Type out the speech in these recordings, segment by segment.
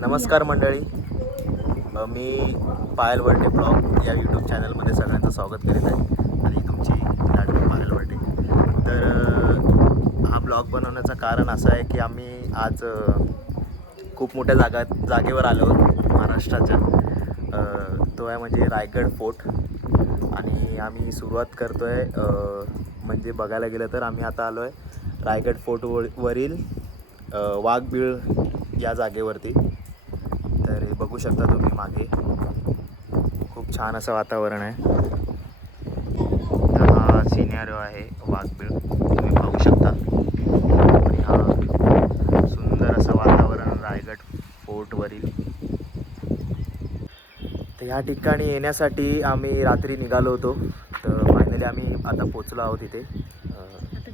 नमस्कार मंडळी. मी पायल वर्टे ब्लॉग या यूट्यूब चॅनलमध्ये सगळ्यांचं स्वागत करीत आहे आणि तुमची लाडकी पायल वर्टे. तर हा ब्लॉग बनवण्याचं कारण असं आहे की आम्ही आज खूप मोठ्या जागा जागेवर आलो महाराष्ट्राच्या. तो आहे म्हणजे रायगड फोर्ट. आणि आम्ही सुरुवात करतो आहे म्हणजे बघायला गेलं तर आम्ही आता आलो आहे रायगड फोर्ट व वरील वाघबीळ या जागेवरती. बघू शकता तुम्ही मागे. खूप छान असं वातावरण आहे. हा सिनेरिओ आहे वाघबीळ. तुम्ही पाहू शकता. आणि हा सुंदर असं वातावरण रायगड फोर्टवरील. तर ह्या ठिकाणी येण्यासाठी आम्ही रात्री निघालो होतो. तर फायनली आम्ही आता पोचलो आहोत इथे.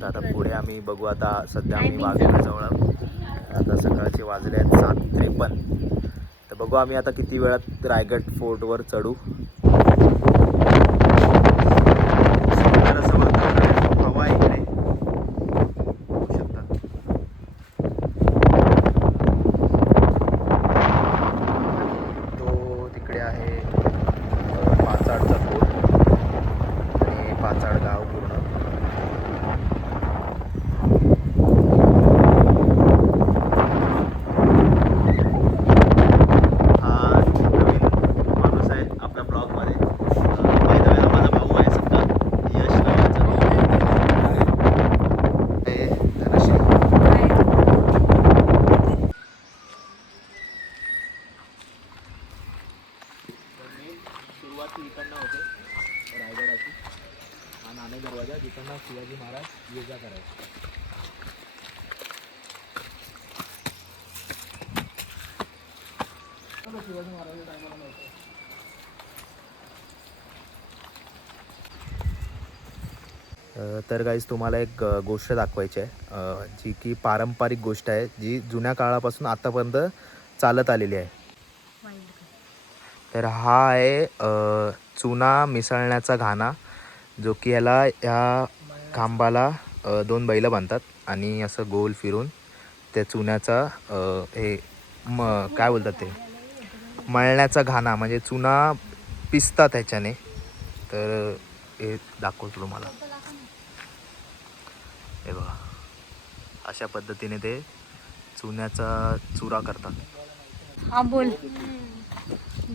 तर आता पुढे आम्ही बघू आता सध्या आम्ही वाघबीळजवळ. आता सकाळचे वाजले आहेत सात त्रेपन्न. तर बघू आम्ही आता किती वेळात रायगड फोर्टवर चढू सुंदर असं वातावरण आहे. खूप हवा आहे इकडे बघू शकता तो तिकडे आहे अ, पाचाडचा फोर्ट आणि पाचाड गाव पूर्ण हा नवीन माणूस आहे आपल्या ब्लॉगमध्ये माहीत आहे हा माझा भाऊ आहे सध्या यश नावाचा ते धनश्री तर मी सुरुवात इकडनं होते. रायगडाची. हा नाणे दरवाजा जिकडनं शिवाजी महाराज ये जा करायचे शिवाजी महाराज टायमाला नव्हतं. तर गाईज तुम्हाला एक गोष्ट दाखवायची आहे. जी की पारंपरिक गोष्ट आहे जी जुन्या काळापासून आतापर्यंत चालत आलेली आहे. तर हा आहे चुना मिसळण्याचा घाणा जो की याला या खांबाला दोन बैलं बांधतात आणि असं गोल फिरून त्या चुन्याचा हे म काय बोलतात ते? मळण्याचा घाणा म्हणजे चुना पिसतात ह्याच्याने तर हे दाखवतो तुम्हाला. हे बघा. अशा पद्धतीने ते चुन्याचा चुरा करतात. हा बोल.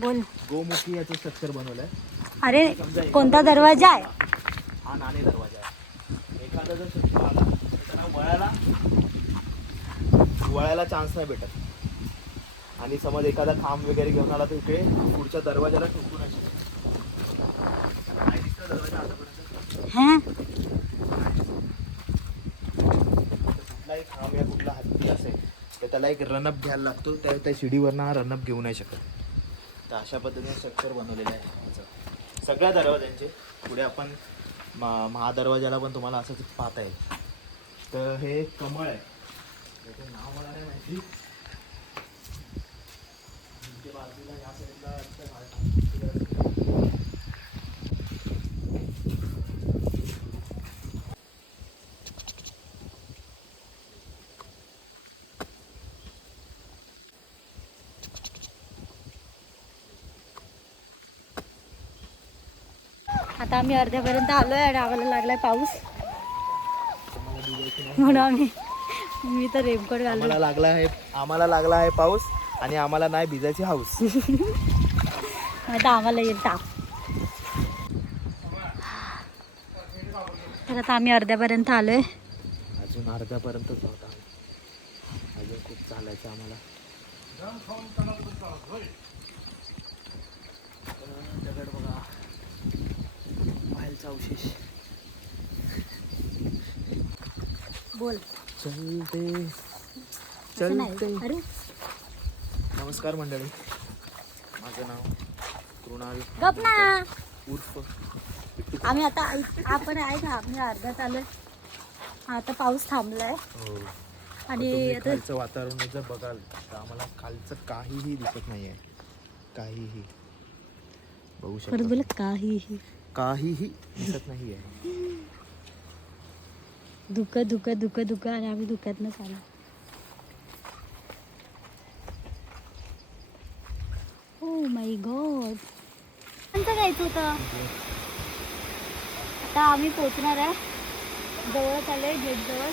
बोल. गोमुखी याचं स्ट्रक्चर बनवलंय. अरे कोणता दरवाजा आहे? हा नाणे दरवाजा आहे. एखादा जर शत्रू आला तर त्यांना वळायला वळायला चान्स नाही भेटत. आणि समज एखादा खांब वगैरे घेऊन आला तर इकडे पुढच्या दरवाजाला ठोकू नाही शकत. नाही दिसतं दरवाजा आतापर्यंत हा? कुठलाही खांब या कुठला हत्ती असेल तर त्याला एक रनअप घ्यायला लागतो. त्या त्या शिडीवरनं हा रनअप घेऊ नाही शकत. तर अशा पद्धतीने स्ट्रक्चर बनवलेलं आहे सगळ्या दरवाज्यांचे. पुढे आपण मा- महादरवाजाला पण तुम्हाला असंच पाहता येईल. तर हे कमळ आहे. त्याचं नाव मला नाही माहिती इथे बाजूला या साईडला असं झाड- आता आम्ही अर्ध्यापर्यंत आलोय आणि आम्हाला लागलाय पाऊस. म्हणून आम्ही मी तर रेनकोट घालून आम्हाला लागला आहे आम्हाला लागला आहे पाऊस आणि आम्हाला नाही भिजायची हाऊस. आता आम्हाला येईल ताप. तर आता आम्ही अर्ध्यापर्यंत आलोय. अजून अर्ध्यापर्यंतच होता अजून खूप चालायचं आम्हाला. दगड बघा. बाहेरचा अवशेष. बोल. चलते. चलते. अरे. नमस्कार मंडळी. माझं नाव कृणाल. गप ना. उर्फ. आम्ही आता आपण आहे का? आम्ही अर्ध्यात आलोय आता पाऊस थांबलाय. हो. आणि खालचं वातावरण जर बघाल तर आम्हाला खालचं काहीही दिसत नाही आहे काहीही. बघू शकता. बोल काहीही. काहीही दिसत नाही आहे धुकं धुकं धुकं धुकं आणि आम्ही धुक्यातनं आलो ओ माय गॉड कोणतं घ्यायचं होतं? आता आम्ही पोचणार आहे. जवळच आलोय गेट जवळ.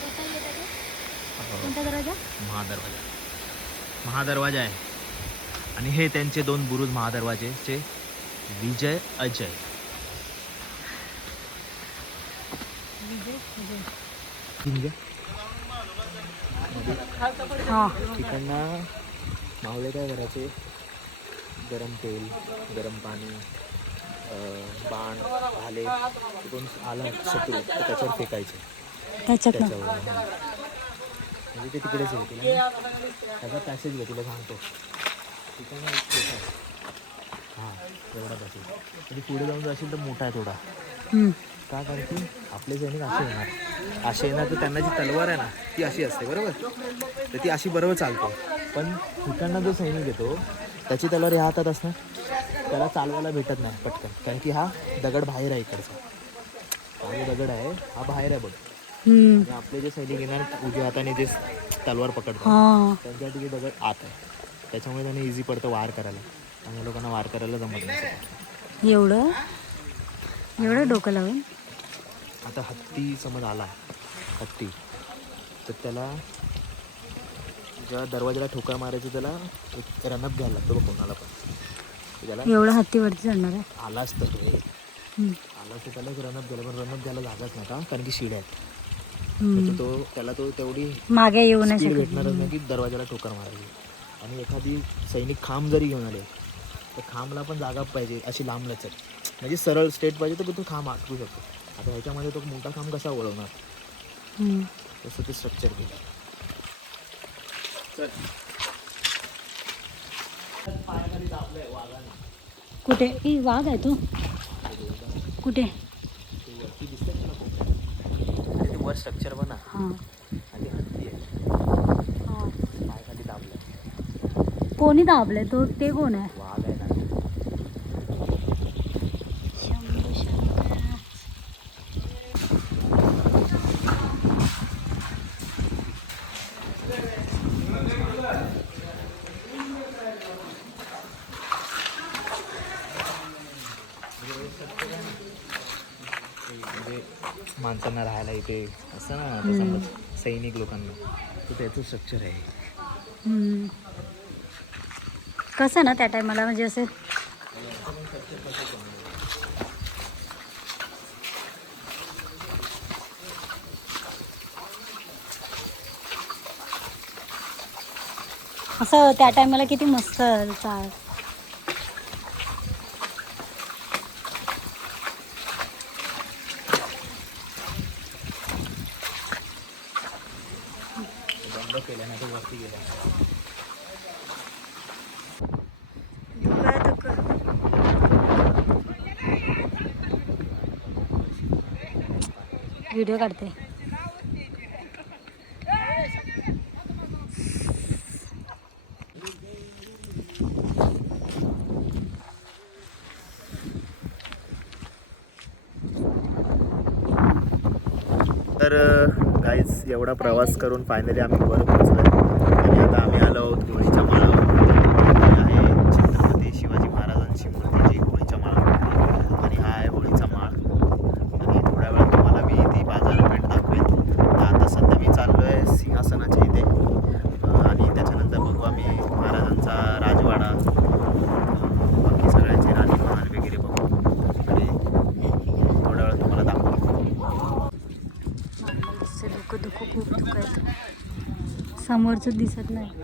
कोणता gate आहे तो? कोणता दरवाजा? महादरवाजा. महादरवाजा आहे. आणि हे त्यांचे दोन बुरुज महादरवाजेचे विजय अजय. हा. तिकडनं मावळे काय करायचे? गरम तेल गरम पाणी बाण भाले तिकडून आला शत्रू तर त्याच्यावर फेकायचे. त्याच्यावर. म्हणजे ते तिकडेच आहे तुला त्याचा पॅसेज घे तुला सांगतो. तिकडनं पॅसेज म्हणजे पुढे जाऊन जाशील तर मोठा आहे थोडा. का? कारण की आपले सैनिक असे येणार. असे येणार तर त्यांना जी तलवार आहे ना ती अशी असते बरोबर? तर ती अशी बरोबर चालते. पण तिकडनं जो सैनिक येतो त्याची तलवार ह्या हातात असणार. त्याला चालवायला भेटत नाही पटकन. कारण की हा दगड बाहेर आहे इकडचा. हा जो दगड आहे हा बाहेर आहे बघ. आपले जे सैनिक येणार उजव्या हाताने जे तलवार पकडतात हा. त्यांच्यासाठी दगड आत आहे. त्याच्यामुळे त्यांना इझी पडतं वार करायला. या लोकांना वार करायला जमत नाही. एवढं? एवढं डोकं लावून? आता हत्ती समज आला. हत्ती. तर त्याला जेव्हा दरवाजाला ठोकर मारायचं त्याला एक रनअप घ्यायला लागतो बघ कोणाला पण. त्याला एवढं हत्तीवरती चढणार आहे? आलाच तर. आलाच तर त्याला एक रनअप घ्यायला पण रनअप घ्यायला जागाच नाही का? कारण की शिड्या आहेत. तो त्याला तो तेवढी मागे येऊ नाही भेटणारच नाही की दरवाजाला ठोकर मारायची. आणि एखादी सैनिक खांब जरी घेऊन आले तर खांबला पण जागा पाहिजे अशी लांब लचक म्हणजे सरळ स्टेट पाहिजे तर तो खांब आटकू शकतो. आता ह्याच्यामध्ये तो मोठा खांब कसा वळवणार. तसं ते स्ट्रक्चर केलं कुठे? ई वाघ आहे तो. कुठे? वर स्ट्रक्चर बना. हा. आणि हत्ती आहे. हा. दाबलं कोणी दाबलंय? तो ते कोण आहे वाघ आहे ना शंभू शंकर. म्हणजे इथे असं ना आता समज सैनिक लोकांना तर त्याचं स्ट्रक्चर आहे हम्म. कसं ना त्या टायमाला म्हणजे असं असं त्या टायमाला किती मस्त चाल बंद केलं ना तो वरती गेला व्हिडिओ काढते. तर गाईज एवढा प्रवास करून फायनली आम्ही बरं पोहोचलो आणि आता आम्ही आलो आहोत होळीच्या माळावर ही आहे छत्रपती शिवाजी महाराजांची मूर्ती जी होळीच्या माळावर आणि हा आहे होळीचा माळ आणि थोड्या वेळात तुम्हाला मी ती बाजारपेठ दाखवेन तर आता सध्या मी चाललो आहे सिंहासनाच्या इथे अं, आणि त्याच्यानंतर बघू आम्ही महाराजांचा राजवाडा अं, बाकी सगळ्यांचे राजमहाल वगैरे बघू आणि थोड्या वेळात तुम्हाला दाखवू डोकं दुखू खूप दुखायचं समोरच दिसत नाही.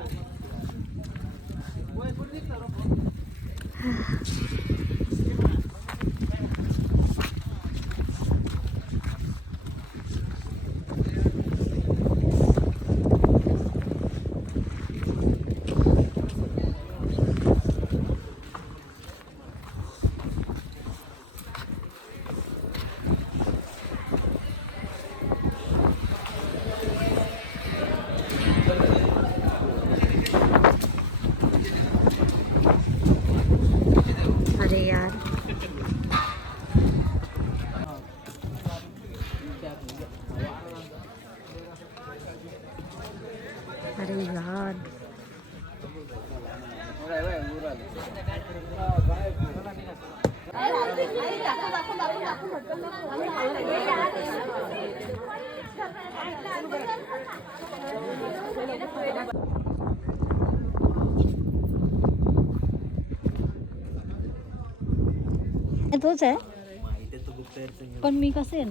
तोच आहे. पण मी कसं आहे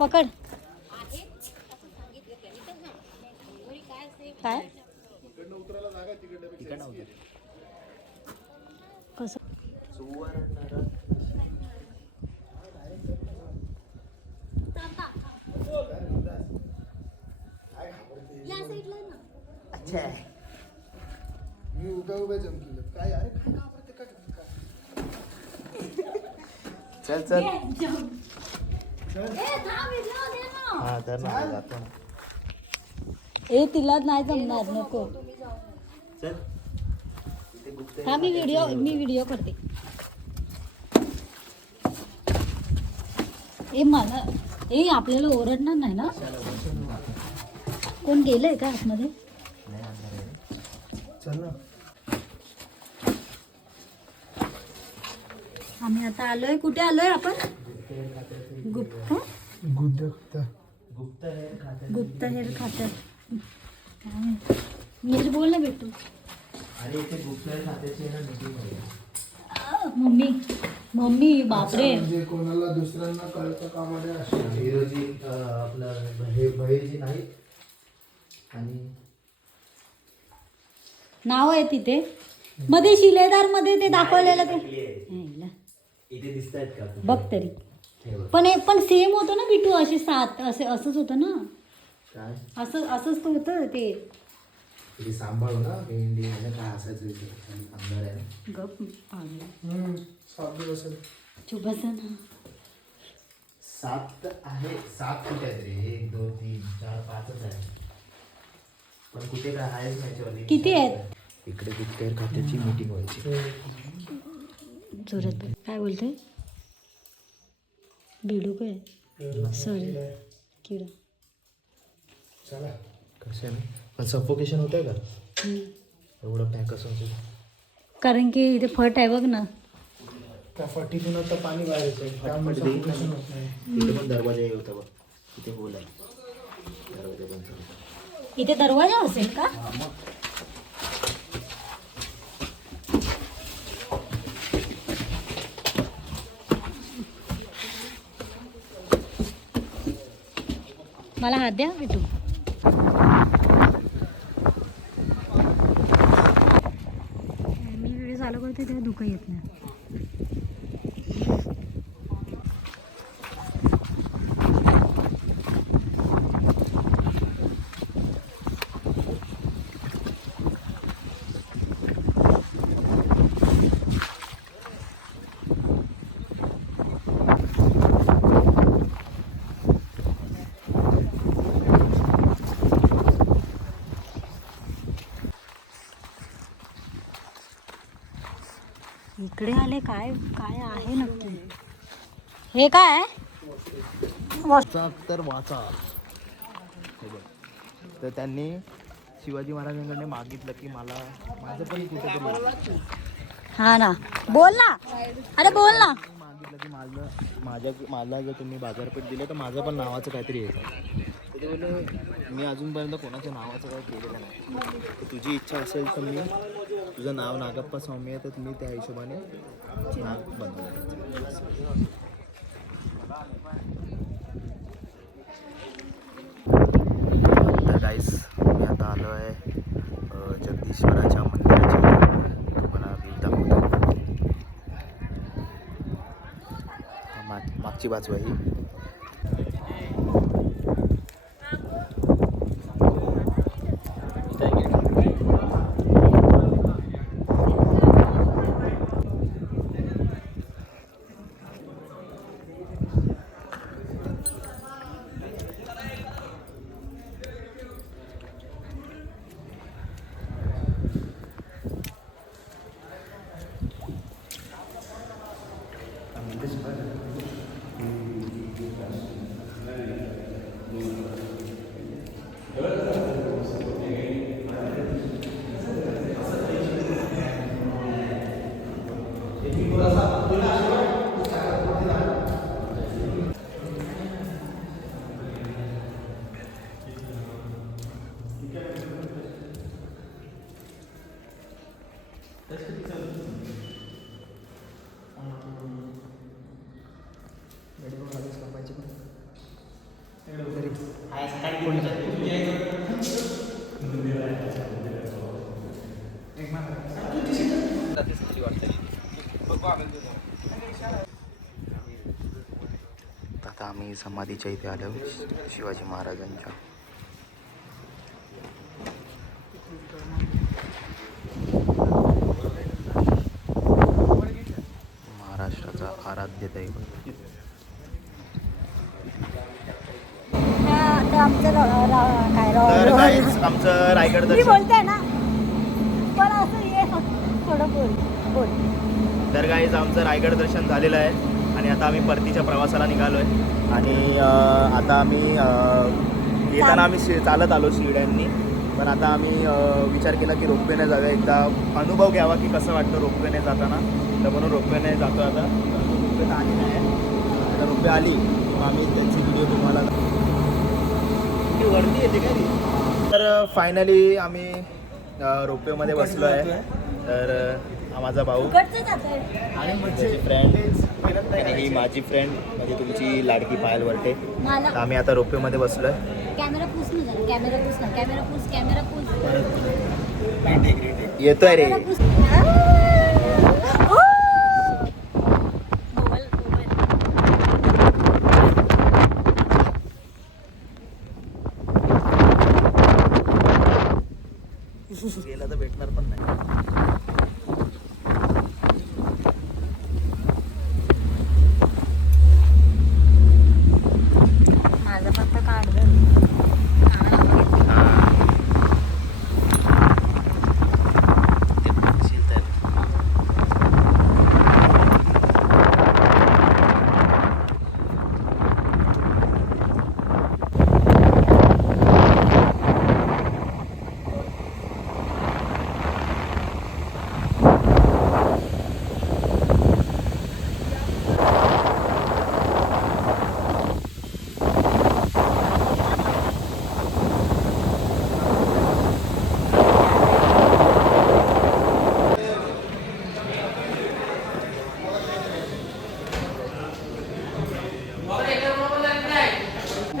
पकड. काय? कसं? सुवर्ण अच्छा. मी उभ्या उभ्या जमकिलं काय अरे काय घाबरते काय चल चल. हा तर ना जातो ना ए तिला नाही जमणार नको. चल इथे गुप्त हा मी व्हिडिओ मी व्हिडिओ करते. ए मला ए आपल्याला ओरडणार नाही ना? कोण गेलंय का आतमध्ये. चल ना. आम्ही आता आलोय. कुठे आलोय आपण? गुप्त? गुप्त. गुप्त हेर खात्यात. माहिती. नीट बोल ना भेटू आणि इथे गुप्त खात्याची ना मीटिंग होती मम्मी. मम्मी बापरे. म्हणजे कोणाला दुसऱ्यांना कळतं कामा नये अशी हिरोजी आपलं हे बहिरजी नाही आणि नाव आहे तिथे. मध्ये शिलेदारमध्ये ते दाखवलेलं ते. इथे दिसत आहेत का बघ तरी हे बघ. पण हे पण सेम होतं ना बिटू असे सात असे असंच होतं ना काय असं असंच तर होतं ते इथे सांभाळू ना भेंडी काय असायचं इथे खाली अंधार आहे ना. गप पागल. हम्म, सात दिवस आहेत. चुप बसा ना सात आहे सात कुठे आहेत रे एक दोन तीन चार पाचच आहे पण कुठे काय आहेच नाही याच्यावरती. किती आहेत? इकडे गुप्तेर खात्याची मीटिंग व्हायची जोरात बोल. काय बोलते बिडू काय? सॉरी किडा. चला. कसं आहे? पण सफोकेशन होतंय का. एवढं पॅक असं होतं कारण की इथे फट आहे बघ ना. त्या फटीतून आता पाणी बाहेर येतं त्यामुळे suffocation होत नाही. पण दरवाजा हे होता बघ. इथे होल आहे. दरवाजा करू. इथे दरवाजा असेल का? मला हात द्या बिटू मी व्हिडिओ चालू करते तेव्हा धुकं येत नाही. इकडे आले काय काय आहे नक्की? हे काय वाचा तर वाचा. तर त्यांनी शिवाजी महाराजांकडे मागितलं की मला माझं पण कुठेतरी हा ना. बोल ना. अरे बोल ना. मागितलं की माझं माझ्या मला जर तुम्ही बाजारपेठ दिलं तर माझं पण नावाचं काहीतरी येतं. मी अजूनपर्यंत कोणाच्या नावाचं काही केलेलं नाही. तर तुझी इच्छा असेल तर मी तुझं नाव नागप्पा स्वामी आहे तर मी त्या हिशोबाने नाग बनवलं तर गाईस मी आता आलो आहे अ, जगदीश्वराच्या मंदिराच्या तुम्हाला व्ह्यू दाखवतो. माग मागची बाजू आहे आता आम्ही समाधीच्या इथे आलो शिवाजी महाराजांच्या. महाराष्ट्राचा आराध्य दैवत. हा, आता आमचं रायगड मी दर्शन. बोलते ना पण असं ये थोडं बोल बोल तर काहीच आमचं रायगड दर्शन झालेलं आहे आणि आता आम्ही परतीच्या प्रवासाला निघालो आहे आणि आता आम्ही येताना आम्ही शि चालत आलो शिड्यांनी पण आता आम्ही विचार केला की रोपवेने जाऊया. एकदा अनुभव घ्यावा की कसं वाटतं रोपवेने जाताना. तर म्हणून रोपवेने जातो आता. रोपवे आली नाही आहे. आता रोपवे आली मग आम्ही त्यांची व्हिडिओ तुम्हाला ती वरती येते का तर फायनली आम्ही रोपवेमध्ये बसलो आहे. तर हा माझा भाऊ. आणि माझी फ्रेंड आणि ही माझी फ्रेंड म्हणजे तुमची लाडकी पायल वरटे. तर आम्ही आता रोपवेमध्ये बसलोय. कॅमेरा पूस ना जरा कॅमेरा पूस ना कॅमेरा पूस कॅमेरा पूस. येतोय रे पूस ओ! मोबाईल मोबाईल गेला तर भेटणार पण नाही माझं फक्त काढ ते बघशील तर.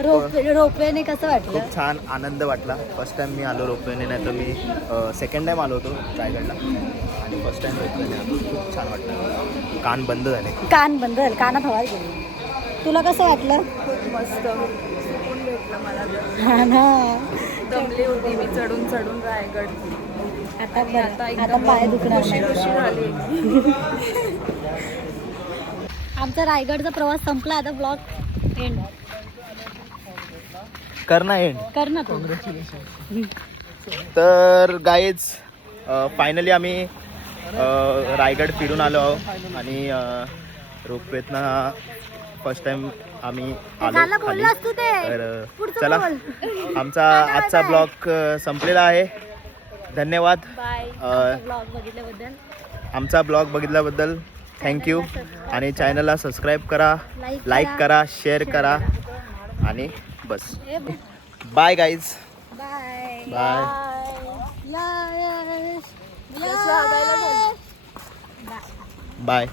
रोप रोपवेने कसं वाटलं? खूप छान आनंद वाटला. फर्स्ट टाइम मी आलो रोपवेने नाही तर मी सेकंड टाइम आलो होतो रायगडला. आणि फर्स्ट टाइम रोपवेने आलो. खूप छान वाटलं. कान बंद झाले. कान बंद झालं. कानात हवा गेली. तुला कसं वाटलं? मस्त. सुकून भेटलं मला. हा ना. दमली होती मी चढून चढून रायगड आता आणि बरं. आता आता एकदम पाय दुखणार खुशी नाही. खुशी झाली आमचा रायगडचा प्रवास संपला. आता ब्लॉग एंड कर ना एंड कर ना तू तर गाईज फायनली आम्ही अ, रायगड फिरून आलो आहोत आणि रोपवेतनं फर्स्ट टाइम आम्ही आलो झालं खाली. बोललास तू. ते तर पुढचं चला. बोल. आमचा आजचा ब्लॉग संपलेला आहे. धन्यवाद. बाय अ, ब्लॉग बघितल्याबद्दल. आमचा ब्लॉग बघितल्याबद्दल थँक्यू आणि चॅनलला सबस्क्राईब करा लाईक करा, शेअर करा. आणि बस. Bye guys bye bye. Bye